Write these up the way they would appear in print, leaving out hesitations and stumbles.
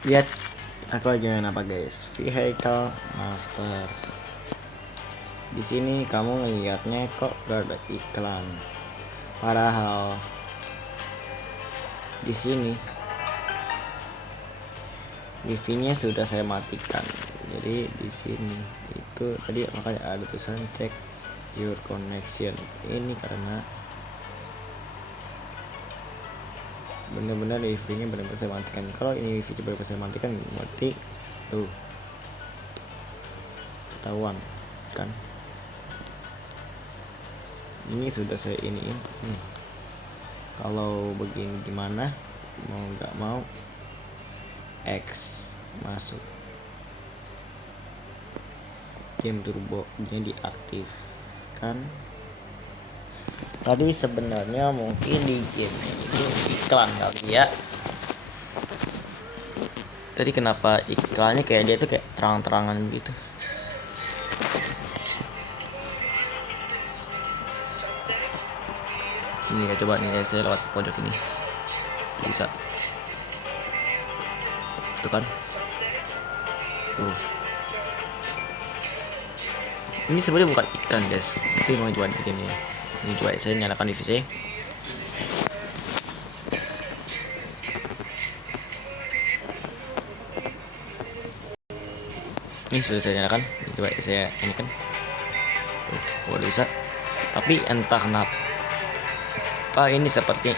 Lihat aku lagi main apa guys, Vehicle Masters. Di sini kamu ngeliatnya kok gak ada iklan, padahal di sini wifi-nya sudah saya matikan. Jadi di sini itu tadi makanya ada tulisan check your connection. Ini karena benar-benar wifi-nya benar-benar saya matikan. Kalau ini wifi benar-benar saya matikan berarti tuh ketahuan kan. Ini sudah saya iniin nih. Kalau begini gimana, mau nggak mau X masuk game turbo nya diaktifkan. Tadi sebenarnya mungkin di game itu iklan kali ya. Tadi kenapa iklannya kayak dia tuh kayak terang-terangan gitu. Ini ya, coba nih saya lewat pojok ini bisa tuh kan. Ini sebenarnya bukan iklan guys, tapi mau coba bikin ya. Ini coba saya nyalakan wifi saya. Ini sudah saya nyalakan. Ini coba saya ini kan. Oh, bisa. Tapi entah kenapa ini seperti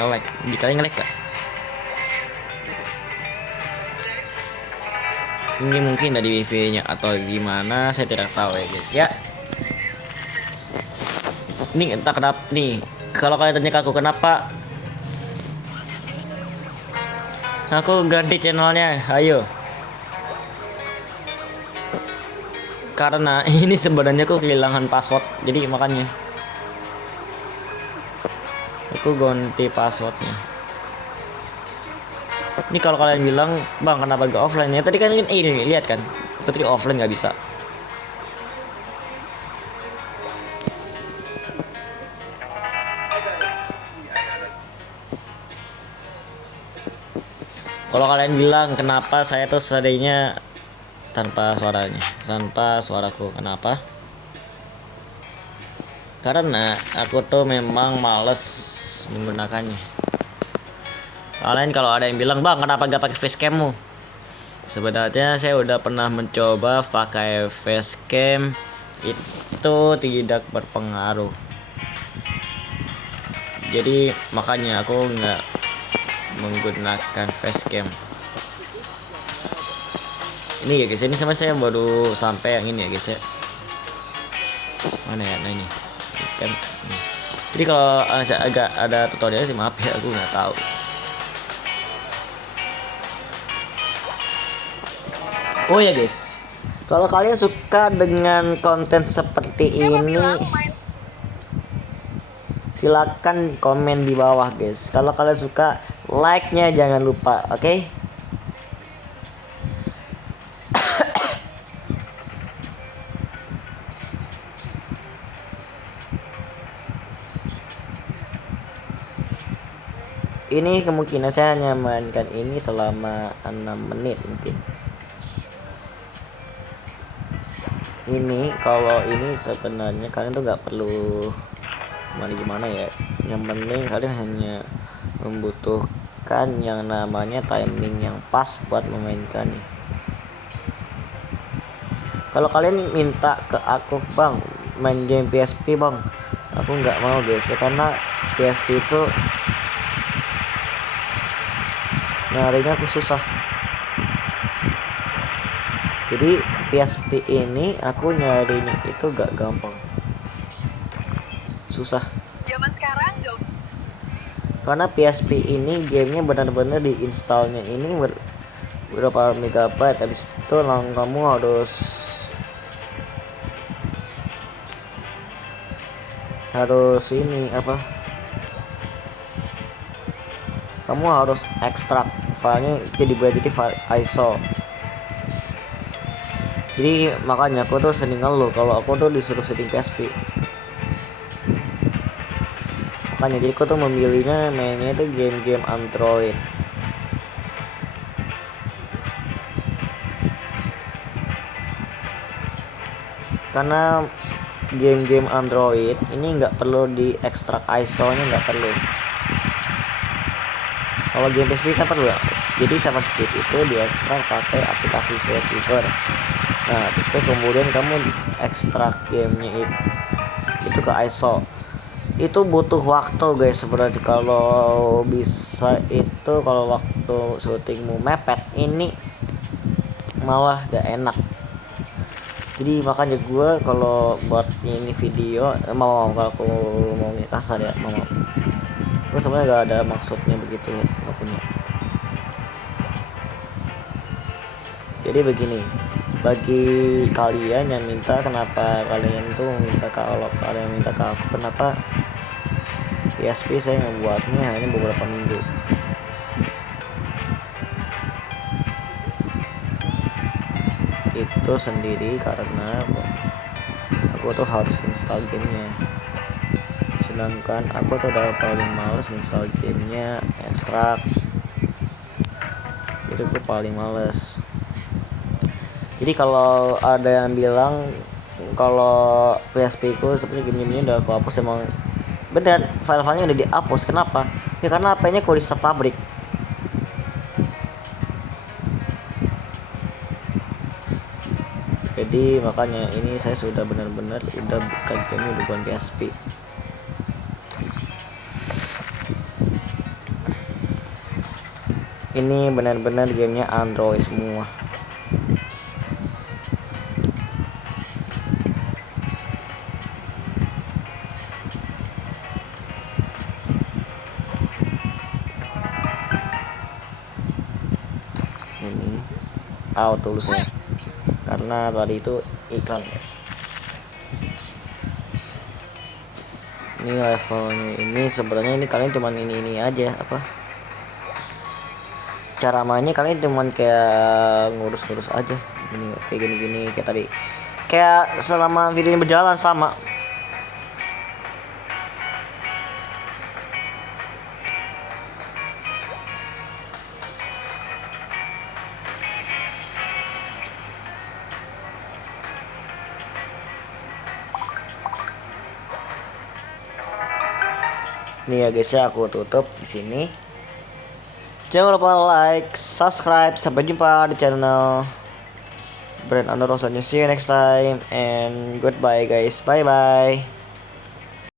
nge-lag. Dikali nge-lag kak. Ini mungkin dari wifi-nya atau gimana, saya tidak tahu ya guys ya. Ini entah kenapa nih. Kalau kalian tanya ke aku kenapa aku ganti channelnya, ayo. Karena ini sebenarnya aku kehilangan password, jadi makanya aku ganti passwordnya. Ini kalau kalian bilang bang kenapa gak offline ya, tadi kan ini lihat kan, Putri offline nggak bisa. Kalau kalian bilang kenapa saya tuh sedihnya tanpa suaranya, tanpa suaraku, kenapa? Karena aku tuh memang males menggunakannya. Kalian kalau ada yang bilang bang kenapa gak pakai facecammu, sebenarnya saya udah pernah mencoba pakai facecam, itu tidak berpengaruh. Jadi makanya aku nggak menggunakan facecam. Ini ya guys, ini sama saya baru sampai yang ini ya guys ya. Mana ya? Nah ini kan. Jadi kalau agak ada tutorialnya sih maaf ya, aku nggak tahu. Oh ya guys, kalau kalian suka dengan konten seperti ini, silakan komen di bawah guys. Kalau kalian suka, like-nya jangan lupa, oke? Ini kemungkinan saya hanya mainkan ini selama 6 menit mungkin. Ini kalau ini sebenarnya kalian tuh nggak perlu gimana ya, yang penting kalian hanya membutuhkan yang namanya timing yang pas buat memainkannya. Kalau kalian minta ke aku bang main game PSP bang, aku nggak mau guys ya, karena PSP itu nyarinya aku susah. Jadi PSP ini aku nyarinya itu gak gampang, susah. Zaman sekarang gak. Karena PSP ini gamenya benar-benar diinstalnya ini berapa megabyte, habis itu kamu harus ini apa, kamu harus ekstrak filenya jadi file ISO. Jadi makanya aku tuh sering ngeluh kalau aku tuh disuruh setting PSP. Makanya jadi aku tuh memilihnya mainnya itu game-game Android. karena game-game Android ini nggak perlu di ekstrak ISO-nya, nggak perlu. Kalau game PSP kan perlu ya. Jadi 7-zip itu diekstrak pakai aplikasi Saver. Nah terus kemudian kamu ekstrak gamenya itu ke ISO. Itu butuh waktu guys sebenarnya. Kalau bisa itu kalau waktu syutingmu mepet, ini malah gak enak. Jadi makanya gue kalau buat ini video kalau aku mau kasar ya, gue sebenarnya gak ada maksudnya begitu ya, gak punya. Jadi begini, bagi kalian yang minta, kenapa kalian tuh minta, kalau kalian minta ke aku kenapa PSP saya ngebuatnya hanya beberapa minggu. Itu sendiri karena aku tuh harus install gamenya, sedangkan aku tuh udah paling males install gamenya, ekstrak itu tuh paling males. Jadi kalau ada yang bilang kalau PSP ku sebenarnya game-gamenya udah aku hapus, emang benar, file-filenya udah dihapus. Kenapa? Ya karena HP-nya kalau di start pabrik. Jadi makanya ini saya sudah benar-benar udah bukan game, udah bukan PSP. Ini benar-benar gamenya Android semua. Ini auto tulisnya karena tadi itu iklan guys. Ini levelnya ini sebenarnya ini kalian cuman ini aja apa cara mainnya, kalian cuman kayak ngurus-ngurus aja ini kayak gini kayak tadi, kayak selama videonya berjalan sama. Ini ya guys ya, aku tutup di sini. Jangan lupa like, subscribe. Sampai jumpa di channel Brand Under Rosanya. See you next time and goodbye guys. Bye bye.